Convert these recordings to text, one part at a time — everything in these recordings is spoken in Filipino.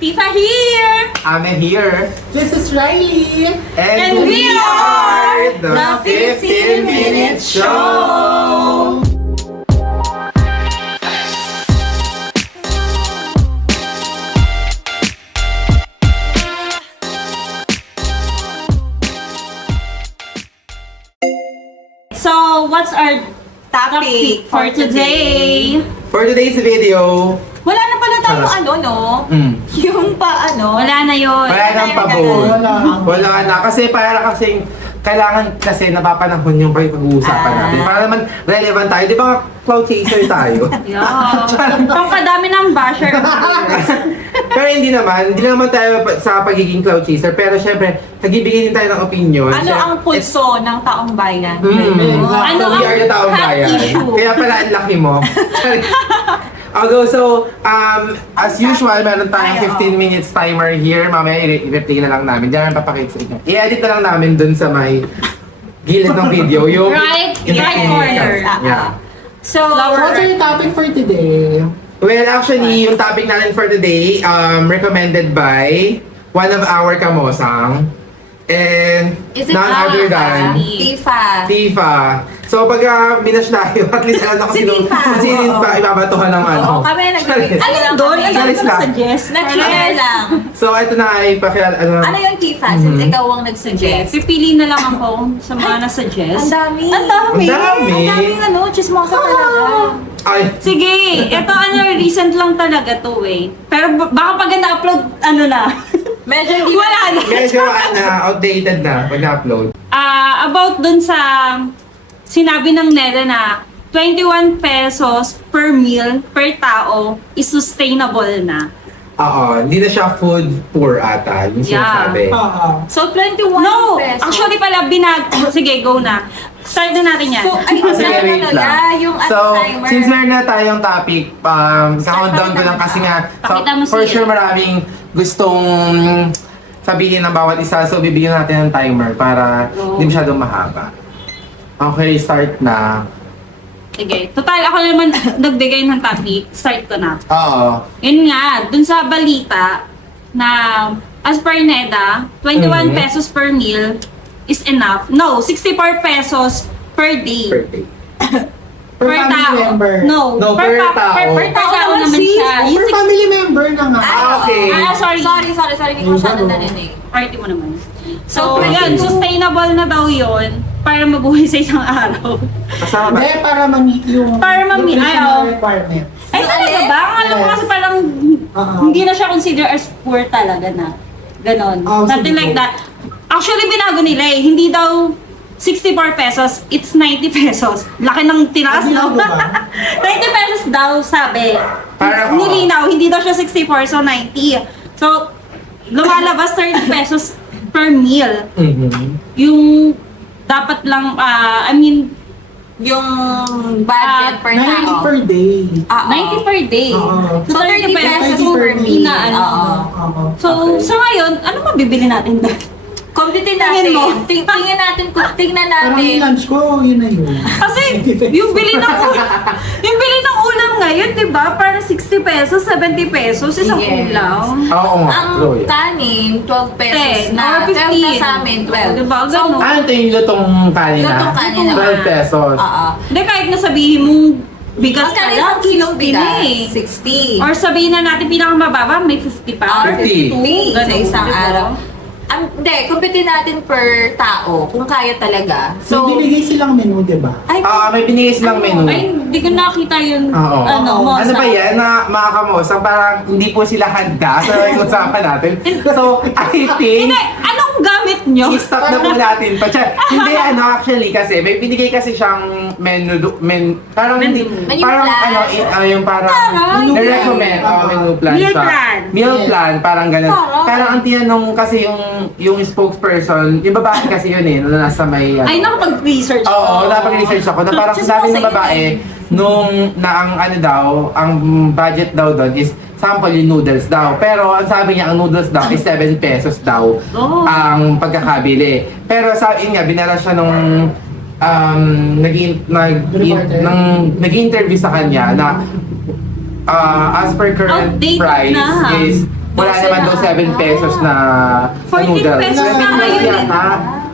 Tifa here! Ame here. This is Riley. And we are the 15-minute show! So, what's our topic for today? For today's video, Wala na pala tayong Sarap. ano, no? mm, Yung pa ano. Wala na yun. wala nang pabor. Wala. Wala na. Kasi para kasing kailangan kasi napapanahon yung pag-uusapan natin. Para naman relevant tayo. Di ba cloud chaser tayo? Yeah. Ang kadami ng basher. Pero hindi naman tayo sa pagiging cloud chaser. Pero syempre, nagbibigay din tayo ng opinion. Ano ang pulso ng taong bayan? Ano So we are the ang taong hot bayan. issue? Kaya pala ang laki mo. As usual, meron tayong 15 minutes timer here. Mamaya i-replay na lang namin. Diyan papakita sa inyo. I-edit na lang namin dun sa may gilid ng video. Yung Right in the corner. Yeah. So, What's your topic for today? Well, actually, yung topic natin for today, recommended by one of our kamosang. And Is it none other than Tifa. Tifa. So pag binash tayo, at least alam na kung Si sino Tifa. pa ibabatuhan ng ano. Oo, kami nagbibigay. ano doon? Ano Charis ko lang. na-suggest? Nag-share lang. So ito na ay pakilala. Ano yung Tifa? Since ikaw ang nag-suggest. Pipili na lang ako sa mga na-suggest. Ang dami. Ang dami. Ang dami. Ang daming ano, chismosa talaga. Ay, Sige, ito recent lang talaga to eh. Pero baka pag na-upload, ano na. Medyo hindi Wala na. medyo outdated na pag na-upload. About dun sa sinabi ng NEDA na 21 pesos per meal per tao is sustainable na. Oo, hindi na siya food poor ata. Yung Yeah. sinasabi. Oo. So, 21 No! pesos. Actually pala, sige, go na. Start na natin yan. So, ay, Sige, wait lang. yung So, timer. since meron na tayong topic, countdown ko lang kasi nga, Pakita mo for siya. sure maraming gustong sabihin ng bawat isa. So, bibigyan natin ng timer para hindi masyadong mahaba. Okay, start na. Sige. Total, ako naman nagbigay ng topic. Start ko na. Oo. Yun nga, dun sa balita na as per NEDA, 21 Mhm. pesos per meal is enough. No, 64 pesos per day. Perfect. Per Per family tao. member. No, No, per tao. Per tao naman sis. siya. Per Yung family member na nga. Okay. sorry. Sorry. Hindi ko masyado narinig. Party mo naman. So, So, yun, sustainable na daw yun para mabuhay sa isang araw. Kasama ba? Hindi, para ma-meet yung Para ma-meet, nutritional ayaw. requirement. Ay, Yung talaga alin? ba? Ang alam ko Yes. kasi parang hindi na siya consider as poor talaga na. Ganon. Oh, Something sige like po. that. Actually, binago nila eh. Hindi daw 64 pesos, it's 90 pesos. Laki ng tinaas, no? Binago ba? 90 pesos daw, sabi. Parang, Nilinaw, hindi daw siya 64, so 90. So, lumalabas 30 pesos per meal. Mhm. Yung dapat lang, Yung budget per 90 tao. per day. 90 per day. Oo. So, 30 pesos per per meal. meal. Inaano. Oo. Oo. So, sa ngayon, ano mabibili natin doon? Computin Tingin mo. natin. Tingnan natin. Tingnan Parang yung natin. lunch ko, yun na yun. Kasi, yung bili ng ulam ngayon, di ba? Para 60 pesos, 70 pesos, isang Yes. ulam. Oo nga. Ang true yan. kanin, 12 pesos 10 na. or 12 na 15. sa amin, 12. Diba? So, Ganun. Ito yung lutong kanin na? Lutong kanin na. 12 pesos. oo. Hindi, kahit na sabihin mong bigas Magkano ka lang, isang kilong 60 na bigas? eh. 60. Or sabihin na natin pinakamababa, may 50 pa. Or 50. 50 sa Ganun, isang diba? araw. Hindi, computin natin per tao, kung kaya talaga. So, So, binigay silang menu, di ba? ay, May binigay silang menu. Ay, hindi ko nakita yun. Oo. Mosa. Ano ba yan na mga kamosang parang hindi po sila handa sa usapan natin. So, I think, Hindi, anong gamit nyo? i-stop na po natin. Hindi actually kasi, may binigay kasi siyang parang hindi, Menu parang plan. yung parang, Taray. na-recommend, menu plan Meal siya. plan. Meal plan, parang ganun. Taray. Parang ang tinanong kasi yung spokesperson, yung babae kasi yun na nasa may, Ay, nakapag-research Oo, ko. napag-research ako na parang Just sabi po ng sa babae, ang budget daw doon is sample yung noodles daw. Pero ang sabi niya, ang noodles daw is 7 pesos daw Oh. ang pagkakabili. Pero sabi niya, binara siya nung nag-interview sa kanya na as per current Outdated price na. is wala Dosen naman daw na 7 pesos na 14 noodles. pesos na nga ngayon. yata.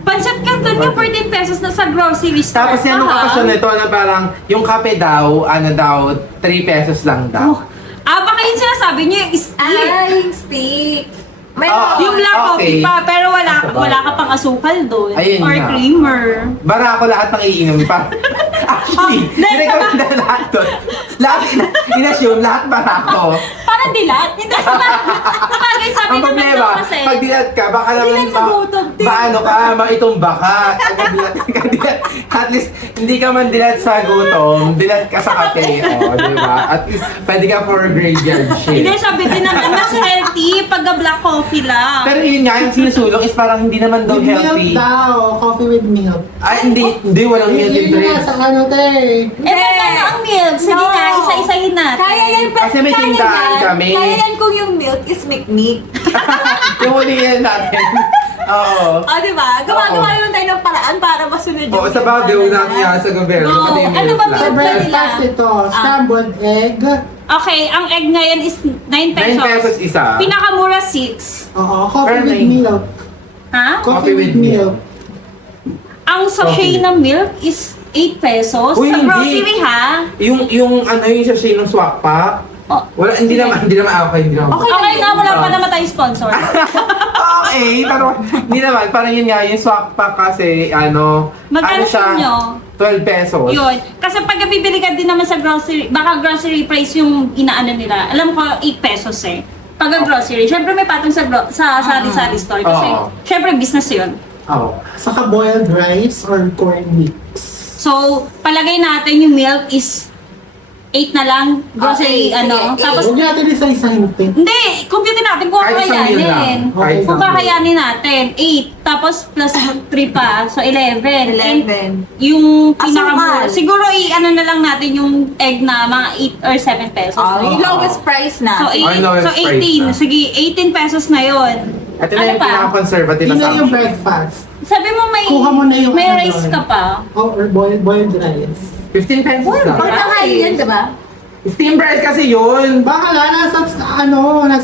Pansat Canton nga 14 pesos na sa grocery store. Tapos yan ang kapasyon nito na parang yung kape daw, 3 pesos lang daw. Oh. Baka yun sinasabi niyo yung steak. Yung steak. May Ah, Yung black coffee okay. pa, pero wala ka pang asukal doon. Ayun Or nga. creamer. Bara ako lahat ng iinom pa. Actually, next na lahat doon. Lahat, inassume, lahat bara ako. Parang dilat. Hindi sa bagay sabi Ang naman problema, daw kasi. pag dilat ka, baka naman Dilat sa gutom, din. maano ka, maitumba ka. Pag dilat ka, dilat. At least, hindi ka man dilat sa gutom, dilat ka sa kape. O, di ba? At least, pwede ka for graveyard Hindi, shift. sabi din naman mas healthy pag black coffee lang. Pero yun nga, yung sinusulong is parang hindi naman daw With milk healthy. daw. Coffee with milk. Ay, hindi, walang healthy Yun nga drinks. sa ano, te. Magkano ang milk? Sige No. nga, isa-isahin natin. Kaya yan, Kasi may kaya tindahan yan. kami. Kaya yan kung yung milk is mikmik. Yung hulihin natin. Oo. Diba? Gawa yun tayo ng paraan para masunod Oo, sa Baguio natin yan sa gobyerno. Oo. Pati yung Ano milk ba lang. Sa milk? breakfast ito, scrambled egg. Okay, ang egg ngayon is 9 9 pesos. pesos isa. Pinakamura 6. Oo, coffee with Perling. milk. Ha? Coffee with milk. Ang sachet Coffee. na milk is 8 pesos. Uy, Sa hindi. grocery ha? Yung sachet ng swak pa. Oh. Wala, hindi naman okay, hindi naman. Okay na, wala pa naman tayong sponsor. Okay, pero hindi naman, parang yun nga, yung swak pa kasi, Magkano sa inyo? 12 pesos. Yun. Kasi pag bibili ka din naman sa grocery, baka grocery price yung inaano nila. Alam ko, 8 pesos eh. Pag grocery, syempre may patong sa sari-sari store. Kasi, Oo. syempre business yun. Oo. Saka boiled rice or corn mix. So, palagay natin yung milk is 8 na lang. Grocery, Okay, sige, Tapos, Huwag natin isa-isahin, te. hindi, compute natin kung Kahit isang meal lang. kakayanin. Okay. Kahit Kung isang meal. kakayanin natin, 8. Tapos, plus 3 pa. So, 11. And 11. yung Asukal. pinakamura. Siguro, ano na lang natin yung egg na mga 8 or 7 pesos. Yung lowest price na. So, Ay, no, so it's price 18. na. Sige, 18 pesos na yon. Ito na Ano yung pa? pinaka-conservative Yun na na yung sa breakfast. Sabi mo may Kuha mo na yung may ano rice doon. ka pa. Oh, or boiled rice. 15 pesos lang. Pag nakain yan, diba? Steam rice kasi yun. Baka nasa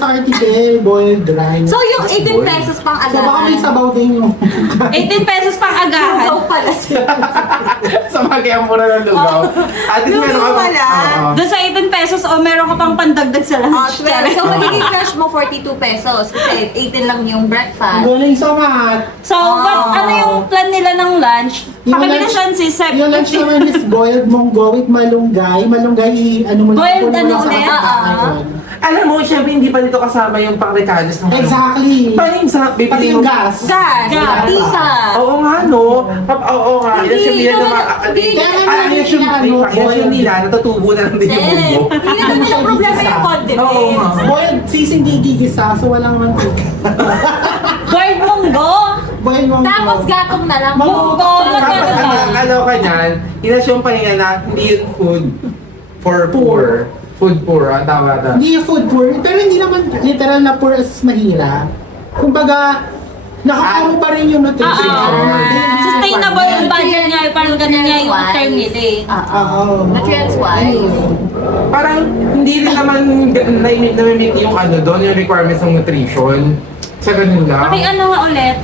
article, boiled rice. So, yung 18 pesos pang So baka may agahan. sabaw din yung... 18 pesos pang agahan. Ikaw pala siya. Sa mga mura ng lugaw. At least meron ka Lugaw pala. Oo. Doon sa 18 pesos, meron ka pang pandagdag sa lunch. 12. So, magiging cash mo 42 pesos. Kasi 18 lang yung breakfast. Galing sa mat. So, ano yung plan nila ng lunch? Yung Pakibilisan si Sep. Yung lunch naman is boiled monggo with malunggay. Malunggay, ano mo Boiled puno ano lang sa ulit? ayun. Alam mo, syempre hindi pa dito kasama yung pang-recados ng Exactly. Paano yung sa Pati bibili yung mo? gas. Gas. Gas. Hindi ka. Oo nga, no? Oo nga. Hindi, Ilan nila na hindi. ilan nila, natutubo na lang din yung Then, bumbo. hindi naman yung problema yung Oo nga. condiments. Boiled sis hindi gigisa, so walang mantika. Boiled munggo. Boiled monggo. Tapos gatong na lang. Munggo. Tapos ano ka niyan, inasyon pa nila na hindi yun food for poor. Food poor, ang tawag na. Hindi yung food poor, pero hindi naman literal na poor as mahirap. Kumbaga, nakakamo pa rin yung nutrition. Sustainable yung budget niya. Parang ganun nga yung term nila eh. Oo. Nutrients wise. Parang hindi rin naman na-meet yung doon, yung requirements ng nutrition. Sa ganun lang. Okay, ano nga ulit?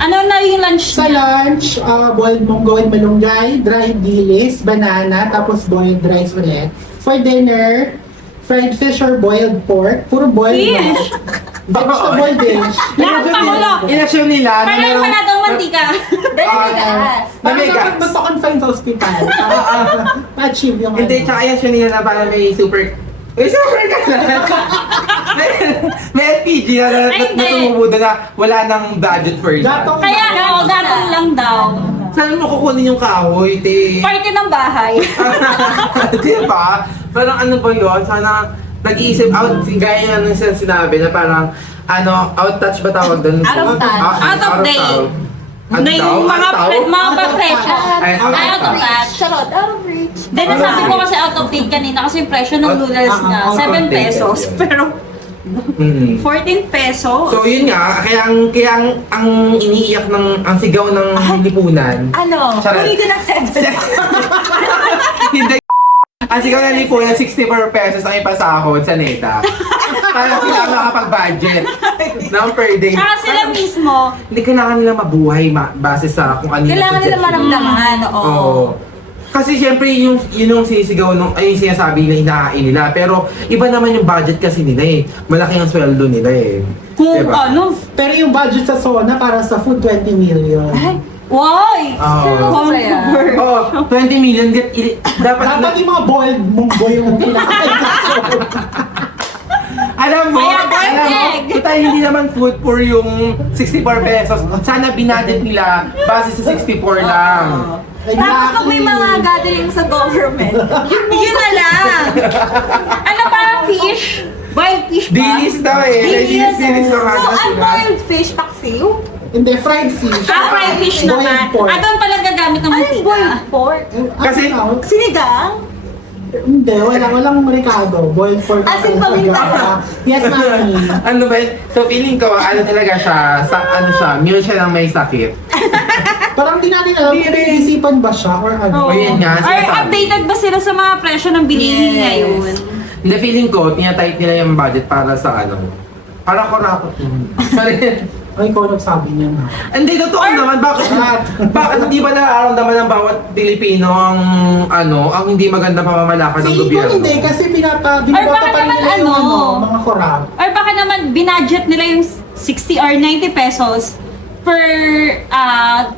Ano na yung lunch Sa niya? lunch, boiled monggo with malunggay, dried dilis, banana, tapos boiled rice ulit. For dinner, fried fish or boiled pork. Puro boiled Fish? Vegetable dish. Lahat pa kulo. Inasyon nila na Parang merong... panatong mantika. Dahil may gas. Parang May dapat gas. magpa-confine sa hospital. Para ma-achieve yung Hindi, tsaka inasyon nila na parang may super... May super ka na! May LPG na Ay, hindi. natumubo doon na wala nang budget for that. Gatong Kaya gatong lang daw. Saan mo kukunin yung kahoy, te? Party ng bahay. Di ba? Parang ano ba yun? Sana nag-iisip out, gaya nga nung sinabi na parang, out touch ba tawag doon? Out of touch. Out of date. town. Hindi yung mga presyo. Ay, out of Out of touch. touch. Charot, out of reach. Then nasabi ko kasi out of date kanina kasi yung presyo ng noodles na out of 7 date, pesos. yeah. Pero Mm. 14 pesos. So yun nga, kaya ang iniiyak ang sigaw ng lipunan. Ano? Charot. Ulitin ng 7. Hindi. Ang sigaw ng lipunan, 64 pesos ang ipasahod sa neta. Para sila makapag-budget ng per day. Tsaka sila mismo, Hindi kailangan nila mabuhay base sa kung ano yung Kailangan nila suggestion. maramdaman. Oo. Oo. Kasi siyempre yun yung sinisigaw nung ay yung sinasabi na inahain nila. Pero iba naman yung budget kasi nila eh. Malaki ang sweldo nila eh. kung Diba? ano, Pero yung budget sa Sona para sa food, 20 million. why? Oo. Vancouver. Oh, 20 million. Dapat Dapat yung mga boiled munggo yung pinakain sa Sona. alam mo, Kaya boiled egg. tayo hindi naman food for yung 64 pesos. Sana binudget nila base sa 64 lang. Tapos pag may mga gathering sa government, Yun na lang. Ano parang fish? Boiled fish ba? Dilis daw eh. Dilis. Dilis lang so ata sila. unboiled fish paksiw? Hindi, fried fish. Fried fish naman. Boiled pork. Doon pala gagamit ng Ano yung mantika. boiled pork? Kasi- Sinigang? Hindi, walang Ricardo. Boiled pork. As in, paminta. Yes, mami. Ano ba yun? So feeling ko, ano talaga siya, meal siya ng may sakit. Parang di natin alam kung pinag-isipan ba siya or ano. O yun nga, Or sinasabi. updated ba sila sa mga presyo ng bilihin Yes. ngayon? Hindi, feeling ko, tinatight nila yung budget para sa ano. Para kurakot. Sorry. Ay, ikaw nagsabi niya na. Hindi, totoo naman. Bakit hindi ba nararamdaman ng bawat Pilipino ang hindi maganda pamamalakad ng Sa gobyerno? ipon hindi, kasi binabata bakit pa rin naman nila yung ano? mga korap. Or baka naman binudget nila yung 60 or 90 pesos per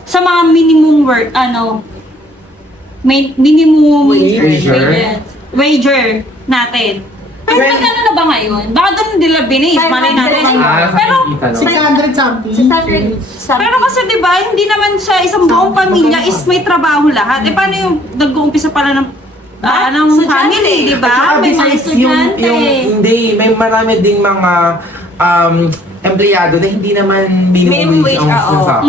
sa mga minimum work minimum wager natin. Pero Well, magkano na ba ngayon? Baka doon nila binis, malay natin. 500. Pero 600 something. 600 something. pero kasi 'di ba, hindi naman sa isang buong pamilya is may trabaho lahat. Eh paano yung nag-uumpisa pala ng ng Estudyante. family, 'di At ba? saka May mga besides estudyante. hindi, may marami ding mga empleyado na hindi naman minimum wage ang sinasabi.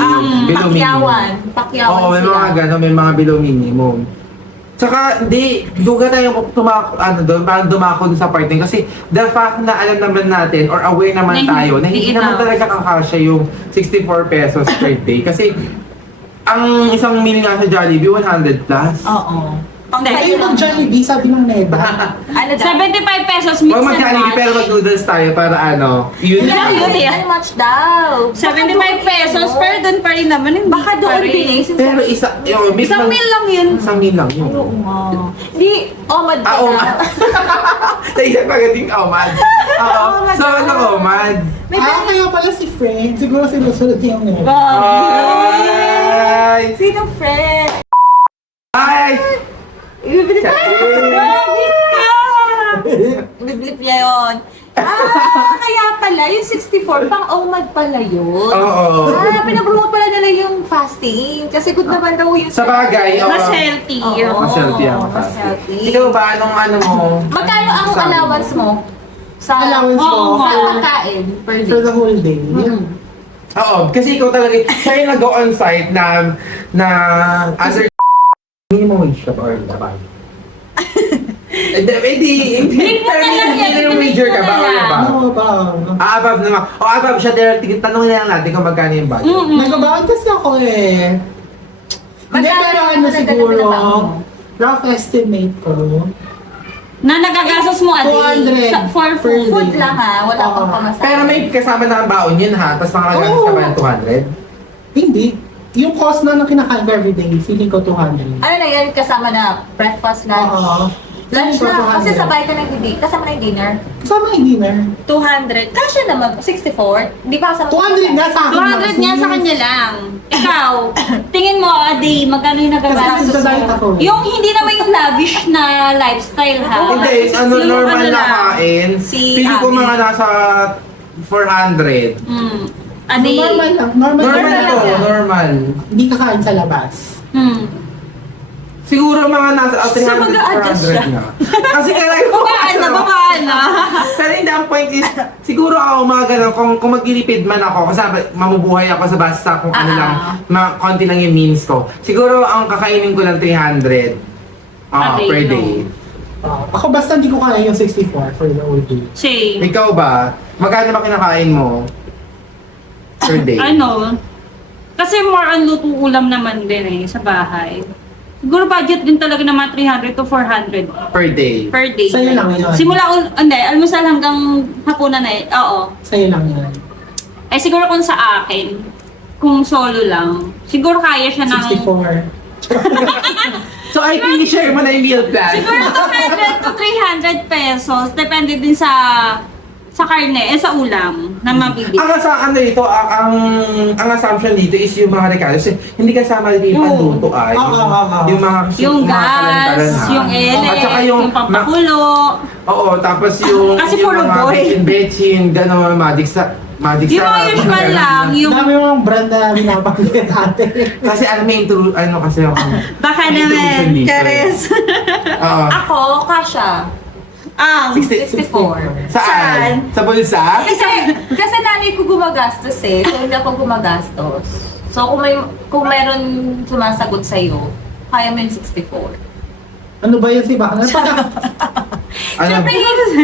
Below minimum. Pakyawan Oo, may sila. mga gano'n, may mga below minimum. Tsaka, hindi, duga tayo parang dumako dun sa part na yun. Kasi the fact na alam naman natin or aware naman Na tayo na hindi hindi naman enough. talaga kakasya yung 64 pesos per day. Kasi, ang isang meal nga sa Jollibee, 100 plus. Oo. Hindi. Ayun ang Jollibee, sabi ng Neba. Ano daw? 75 pesos mix Huwag and mag-Jollibee match. pero mag-noodles tayo para yun Yeah, lang. yun eh. How much daw? 75 pesos, pero doon pa rin naman. Hindi Baka pa doon rin. binis. Pero isang Isang meal lang yun. Isang meal lang yun. Hindi, omad pa Omad. Naisip pa gating omad. Oo. Omad So, na. ano omad? Kaya pala si Friend. Siguro sinusunod yung Neba. Ay! Sino friend? Ay! Ibibilip Biblip niya yun. Kaya pala, yung 64, pang omad pala yun. Oo. Pinapromote pala nila yung fasting. Kasi good naman daw yung... Sa bagay, oo. Mas healthy. Oo. Mas healthy ang mas fasting. healthy. Ikaw ba, anong ano mo? Magkano ang Sa- allowance mo? Sa Allowance Oo, mo Sa for, pagkain per for day? the whole day. Oo, kasi ikaw talaga, siya yung nag-go on site na other minimum wage ka ba or naman? Hindi Minimum na lang yan, minimum wager ka ba or minimum na above? Ano ba? Above naman. O above siya, tanongin na lang natin kung magkano yung budget. Nagbabaon kasi ako eh. Hindi, Magkano pero yung ano nadala siguro, pinapako mo? rough estimate ko, Na nagagastos mo a day 200 for per food. Food day. lang ha, wala pang Oo. pamasahe. Pero may kasama na ang baon yun ha, tapos nakagagas ka ba ng 200? Hindi. Yung cost na ng kinakain ko everyday, feeling ko 200. Ano na yan, kasama na breakfast, lunch? Oo. Lunch Feeling ko na, kasi 200. sabay ka ng hindi, kasama na yung dinner. Kasama yung dinner. 200, kasya naman, 64, di ba kasama? 200 nga sa akin. 200 niya sa kanya lang. Ikaw, tingin mo a day, magkano yung nagagastos Kasi nagda-diet ako. mo? Yung hindi naman yung lavish na lifestyle ha. Hindi, ano Yung normal ano na lang. kain. Si Feeling ko Abby. mga nasa 400. A day. Normal lang. Normal Normal lang. to, lang. normal. Hindi kakain sa labas. Siguro mga nasa 300, So, mag-a-adjust 400 siya. na. Kasi kailangan ko Bakaan na. Pero hindi, ang point is, siguro ako mga ganun, kung maglilipid man ako, kasi mamubuhay ako sa basta kung ano lang, konti lang yung means ko. Siguro ang kakainin ko lang 300 A day, per no? day. Ako basta hindi ko kaya yung 64 for the whole day. Same. Ikaw ba? Magkano ba kinakain mo per day? Ano? Kasi more on luto ulam naman din sa bahay. Siguro budget din talaga naman 300 to 400 Per day. per day. Sa'yo lang yun. Simula, hindi, almusal hanggang hapunan na eh. Oo. Sa'yo lang yan. Eh siguro kung sa akin, kung solo lang, siguro kaya siya ng... 64. So I think share mo na yung meal plan. Siguro 200 to 300 pesos. Depende din sa karne, sa ulam na mabibili. Ang ano dito, ang assumption dito is yung mga regalo. Kasi hindi kasama dito yung panluto ay. Yung mga Yung mga kalantaran, gas, ha? yung At saka ele, yung pampakulo. Oo, tapos yung Kasi yung puro mga boy. betchin, gano'n, magic Yung mga usual lang, yung... Dami yung brand na binabanggit ate. Kasi ano may ano kasi ako. Baka may intuition naman, dito eh. Charis. Oo. Ako, kasha. 64. 64. Saan? Sa bulsa? Kasi nanay ko gumagastos eh. So, hindi ako gumagastos. So, kung mayroon sumasagot sa'yo, kaya mo yung 64. Ano ba yun si Bakla? Ano?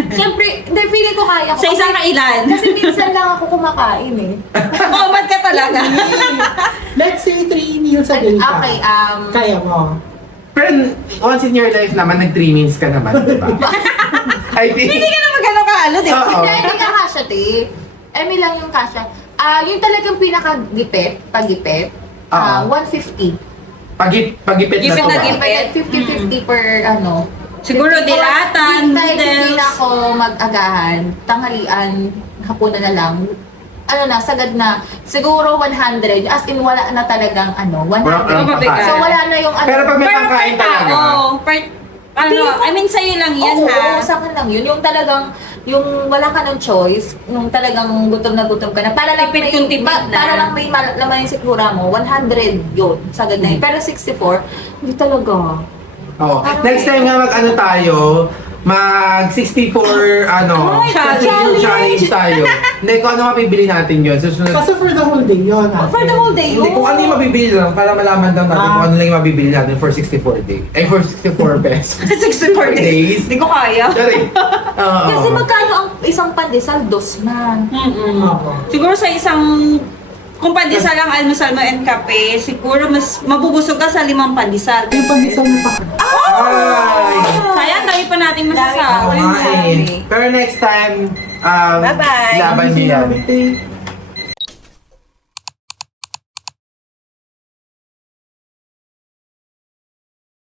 Siyempre, hindi, feeling ko kaya ko. Sa isang kailan. Kasi minsan lang ako kumakain eh. Kumabad ka talaga. Let's say 3 meals a day ka. Okay, Kaya mo. Pero once in your life naman, nag 3 meals ka naman, di ba? I think... Hindi ka naman gano'n ka, di ba? Oo. hindi ka kasha, te. Emi lang yung kasha. Yung talagang pinaka-gipit, pag-gipit, Oo. 150. Pagipit na Gipit to na ba? gipit. 50-50 per ano. Siguro 50 dilatan, Kahit hindi noodles. na ako mag-agahan, tanghalian, hapunan na lang. Ano na, sagad na. Siguro 100. As in, wala na talagang ano, 100. Walang pagkain. So, wala na yung ano. Pero pag may Pero pangkain per talaga. tao, Hindi ko- I mean sa'yo lang yan Oo, ha. sa akin lang yun. Yung talagang, yung wala ka ng choice, yung talagang gutom na gutom ka na. Para lang Tipid yung tipid na. para lang may laman yung sikmura mo, 100 yun. Sagad na yun. Pero 64, hindi talaga. Oo. Next time nga mag-ano tayo, mag 64 ano, challenge tayo. Hindi, kung ano mapibili natin yun. Susunod. Kasi for the whole day yun. ate. For the whole day yun. Hindi, kung ano yung mabibili lang, para malaman lang natin kung ano lang yung mabibili natin for 64 days. For 64 pesos. 64 days. Hindi ko kaya. Sorry. Oo. Kasi magkano ang isang pandesal? Dos man. Oo. Siguro sa isang, kung pandesal lang almusal mo and kape, siguro mas mabubusog ka sa 5 pandesal. Yung pandesal mo pa. Ay! Sayang, dami pa natin Oo masasabi. nga eh. Pero next time, Bye-bye. laban niyo yan. Bye-bye.